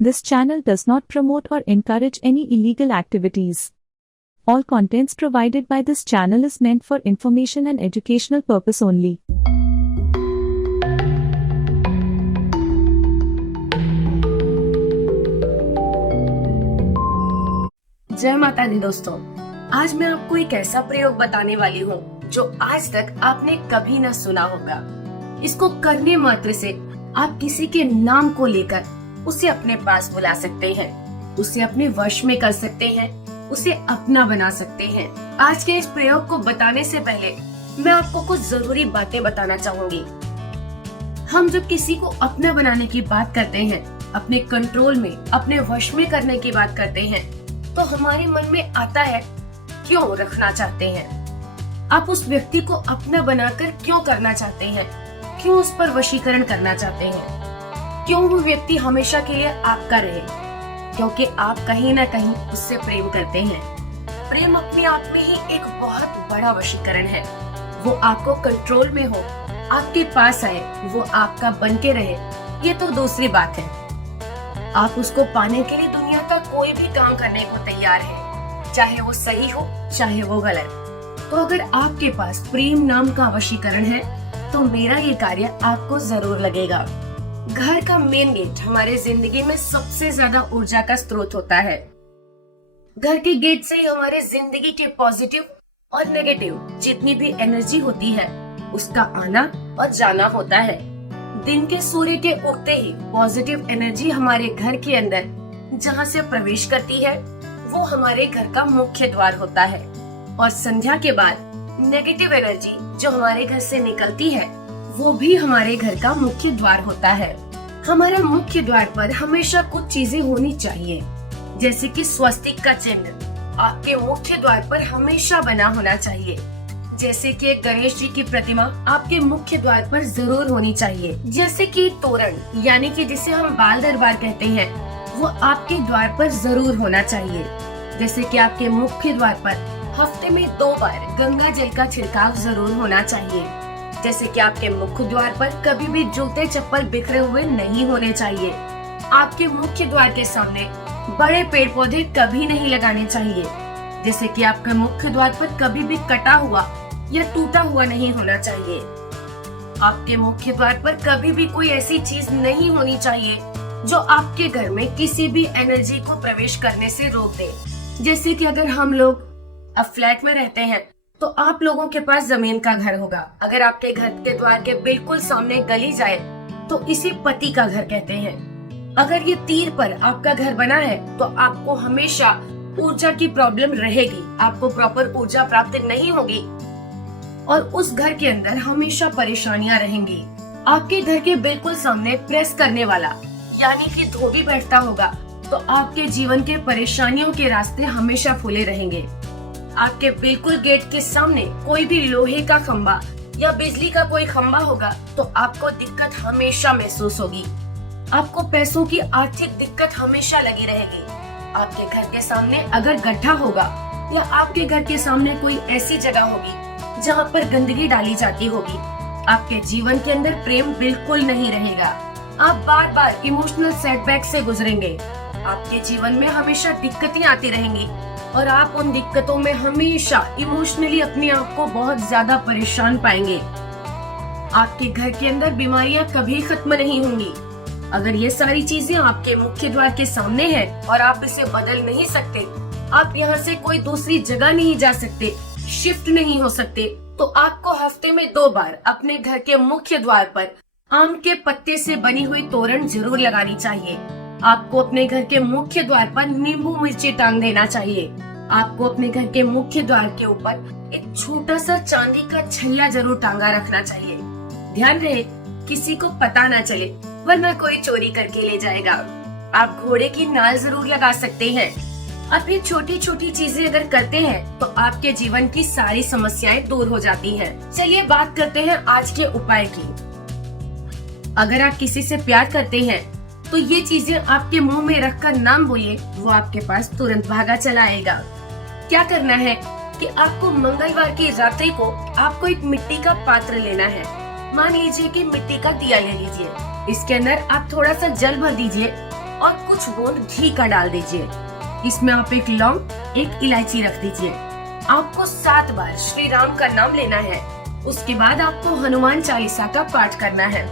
This channel does not promote or encourage any illegal activities. All contents provided by this channel is meant for information and educational purpose only. जय माता दी दोस्तों, आज मैं आपको एक ऐसा प्रयोग बताने वाली हूँ जो आज तक आपने कभी न सुना होगा। इसको करने मात्र से आप किसी के नाम को लेकर उसे अपने पास बुला सकते हैं, उसे अपने वश में कर सकते हैं, उसे अपना बना सकते हैं। आज के इस प्रयोग को बताने से पहले मैं आपको कुछ जरूरी बातें बताना चाहूंगी। हम जब किसी को अपना बनाने की बात करते हैं, अपने कंट्रोल में, अपने वश में करने की बात करते हैं, तो हमारे मन में आता है क्यों रखना चाहते हैं। आप उस व्यक्ति को अपना बनाकर क्यों करना चाहते हैं, क्यों उस पर वशीकरण करना चाहते हैं, क्यों वो व्यक्ति हमेशा के लिए आपका रहे। क्योंकि आप कहीं ना कहीं उससे प्रेम करते हैं। प्रेम अपने आप में ही एक बहुत बड़ा वशीकरण है। वो आपको कंट्रोल में हो, आपके पास आए, वो आपका बन के रहे, ये तो दूसरी बात है। आप उसको पाने के लिए दुनिया का कोई भी काम करने को तैयार है, चाहे वो सही हो चाहे वो गलत। तो अगर आपके पास प्रेम नाम का वशीकरण है तो मेरा ये कार्य आपको जरूर लगेगा। घर का मेन गेट हमारे जिंदगी में सबसे ज्यादा ऊर्जा का स्रोत होता है। घर के गेट से ही हमारे जिंदगी के पॉजिटिव और नेगेटिव जितनी भी एनर्जी होती है उसका आना और जाना होता है। दिन के सूर्य के उगते ही पॉजिटिव एनर्जी हमारे घर के अंदर जहाँ से प्रवेश करती है वो हमारे घर का मुख्य द्वार होता है, और संध्या के बाद नेगेटिव एनर्जी जो हमारे घर से निकलती है वो भी हमारे घर का मुख्य द्वार होता है। हमारा मुख्य द्वार पर हमेशा कुछ चीजें होनी चाहिए, जैसे कि स्वस्तिक का चिन्ह आपके मुख्य द्वार पर हमेशा बना होना चाहिए। जैसे कि एक गणेश जी की प्रतिमा आपके मुख्य द्वार पर जरूर होनी चाहिए। जैसे कि तोरण यानी कि जिसे हम बाल दरबार कहते हैं, वो आपके द्वार पर जरूर होना चाहिए। जैसे कि आपके मुख्य द्वार पर हफ्ते में 2 बार गंगा जल का छिड़काव जरूर होना चाहिए। जैसे कि आपके मुख्य द्वार पर कभी भी जूते चप्पल बिखरे हुए नहीं होने चाहिए। आपके मुख्य द्वार के सामने बड़े पेड़ पौधे कभी नहीं लगाने चाहिए। जैसे कि आपके मुख्य द्वार पर कभी भी कटा हुआ या टूटा हुआ नहीं होना चाहिए। आपके मुख्य द्वार पर कभी भी कोई ऐसी चीज नहीं होनी चाहिए जो आपके घर में किसी भी एनर्जी को प्रवेश करने से रोक दे। जैसे कि अगर हम लोग अब फ्लैट में रहते हैं तो आप लोगों के पास जमीन का घर होगा। अगर आपके घर के द्वार के बिल्कुल सामने गली जाए तो इसे पति का घर कहते हैं। अगर ये तीर पर आपका घर बना है तो आपको हमेशा ऊर्जा की प्रॉब्लम रहेगी, आपको प्रॉपर ऊर्जा प्राप्त नहीं होगी और उस घर के अंदर हमेशा परेशानियां रहेंगी। आपके घर के बिल्कुल सामने प्रेस करने वाला यानी कि धोबी बैठता होगा तो आपके जीवन के परेशानियों के रास्ते हमेशा खुले रहेंगे। आपके बिल्कुल गेट के सामने कोई भी लोहे का खंबा या बिजली का कोई खंबा होगा तो आपको दिक्कत हमेशा महसूस होगी। आपको पैसों की आर्थिक दिक्कत हमेशा लगी रहेगी। आपके घर के सामने अगर गड्ढा होगा या आपके घर के सामने कोई ऐसी जगह होगी जहाँ पर गंदगी डाली जाती होगी, आपके जीवन के अंदर प्रेम बिल्कुल नहीं रहेगा। आप बार बार इमोशनल सेटबैक से गुजरेंगे। आपके जीवन में हमेशा दिक्कतें आती रहेंगी और आप उन दिक्कतों में हमेशा इमोशनली अपने आप को बहुत ज्यादा परेशान पाएंगे। आपके घर के अंदर बीमारियां कभी खत्म नहीं होंगी। अगर ये सारी चीजें आपके मुख्य द्वार के सामने हैं और आप इसे बदल नहीं सकते, आप यहाँ से कोई दूसरी जगह नहीं जा सकते, शिफ्ट नहीं हो सकते, तो आपको हफ्ते में 2 बार अपने घर के मुख्य द्वार पर आम के पत्ते से बनी हुई तोरण जरूर लगानी चाहिए। आपको अपने घर के मुख्य द्वार पर नींबू मिर्ची टांग देना चाहिए। आपको अपने घर के मुख्य द्वार के ऊपर एक छोटा सा चांदी का छल्ला जरूर टांगा रखना चाहिए। ध्यान रहे किसी को पता ना चले, वरना कोई चोरी करके ले जाएगा। आप घोड़े की नाल जरूर लगा सकते हैं। आप ये छोटी छोटी चीजें अगर करते हैं तो आपके जीवन की सारी समस्याएं दूर हो जाती हैं। चलिए बात करते हैं आज के उपाय की। अगर आप किसी से प्यार करते हैं तो ये चीजें आपके मुंह में रखकर नाम बोलिए, वो आपके पास तुरंत भागा चला आएगा। क्या करना है कि आपको मंगलवार की रात्रि को आपको एक मिट्टी का पात्र लेना है। मान लीजिए कि मिट्टी का दिया ले लीजिए, इसके अंदर आप थोड़ा सा जल भर दीजिए और कुछ बूंद घी का डाल दीजिए। इसमें आप एक लौंग, एक इलायची रख दीजिए। आपको 7 बार श्री राम का नाम लेना है। उसके बाद आपको हनुमान चालीसा का पाठ करना है।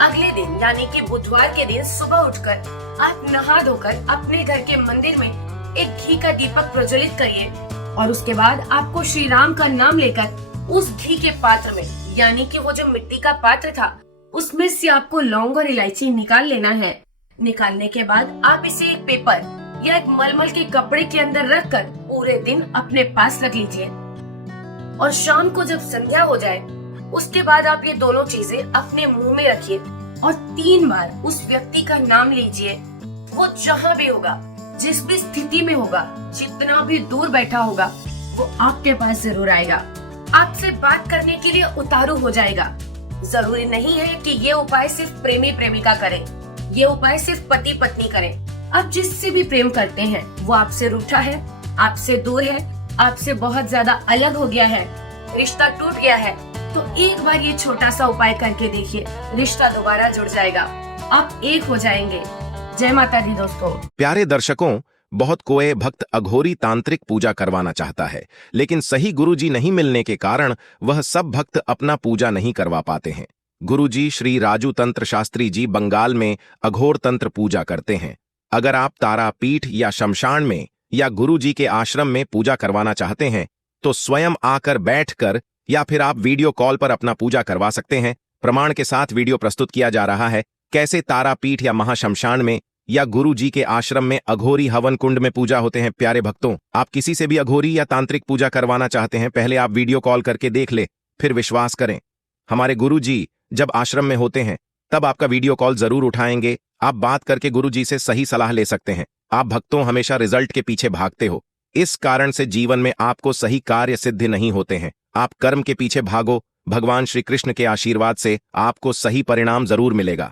अगले दिन यानी कि बुधवार के दिन सुबह उठकर आप नहा धोकर अपने घर के मंदिर में एक घी का दीपक प्रज्वलित करिए और उसके बाद आपको श्री राम का नाम लेकर उस घी के पात्र में यानी कि वो जो मिट्टी का पात्र था उसमें से आपको लौंग और इलायची निकाल लेना है। निकालने के बाद आप इसे एक पेपर या एक मलमल के कपड़े के अंदर रखकर पूरे दिन अपने पास रख लीजिए और शाम को जब संध्या हो जाए उसके बाद आप ये दोनों चीजें अपने मुंह में रखिए और 3 बार उस व्यक्ति का नाम लीजिए। वो जहाँ भी होगा, जिस भी स्थिति में होगा, जितना भी दूर बैठा होगा, वो आपके पास जरूर आएगा। आपसे बात करने के लिए उतारू हो जाएगा। जरूरी नहीं है कि ये उपाय सिर्फ प्रेमी प्रेमिका करे, ये उपाय सिर्फ पति पत्नी करे। आप जिससे भी प्रेम करते हैं वो आपसे रूठा है, आपसे दूर है, आपसे बहुत ज्यादा अलग हो गया है, रिश्ता टूट गया है, तो एक बार ये छोटा सा उपाय करके देखिए, रिश्ता दोबारा जुड़ जाएगा, आप एक हो जाएंगे। जय माता दी दोस्तों। प्यारे दर्शकों, बहुत कोई भक्त अघोरी तांत्रिक पूजा करवाना चाहता है, लेकिन सही गुरुजी नहीं मिलने के कारण वह सब भक्त अपना पूजा नहीं करवा पाते हैं। गुरुजी श्री राजू तंत्र शास्त्री जी बंगाल में अघोर तंत्र पूजा करते हैं। अगर आप तारापीठ या शमशान में या गुरुजी के आश्रम में पूजा करवाना चाहते हैं तो स्वयं आकर बैठकर या फिर आप वीडियो कॉल पर अपना पूजा करवा सकते हैं। प्रमाण के साथ वीडियो प्रस्तुत किया जा रहा है कैसे तारापीठ या महाशमशान में या गुरु जी के आश्रम में अघोरी हवन कुंड में पूजा होते हैं। प्यारे भक्तों, आप किसी से भी अघोरी या तांत्रिक पूजा करवाना चाहते हैं, पहले आप वीडियो कॉल करके देख ले, फिर विश्वास करें। हमारे गुरु जी जब आश्रम में होते हैं तब आपका वीडियो कॉल जरूर उठाएंगे। आप बात करके गुरु जी से सही सलाह ले सकते हैं। आप भक्तों हमेशा रिजल्ट के पीछे भागते हो, इस कारण से जीवन में आपको सही कार्य सिद्ध नहीं होते हैं। आप कर्म के पीछे भागो, भगवान श्री कृष्ण के आशीर्वाद से आपको सही परिणाम जरूर मिलेगा।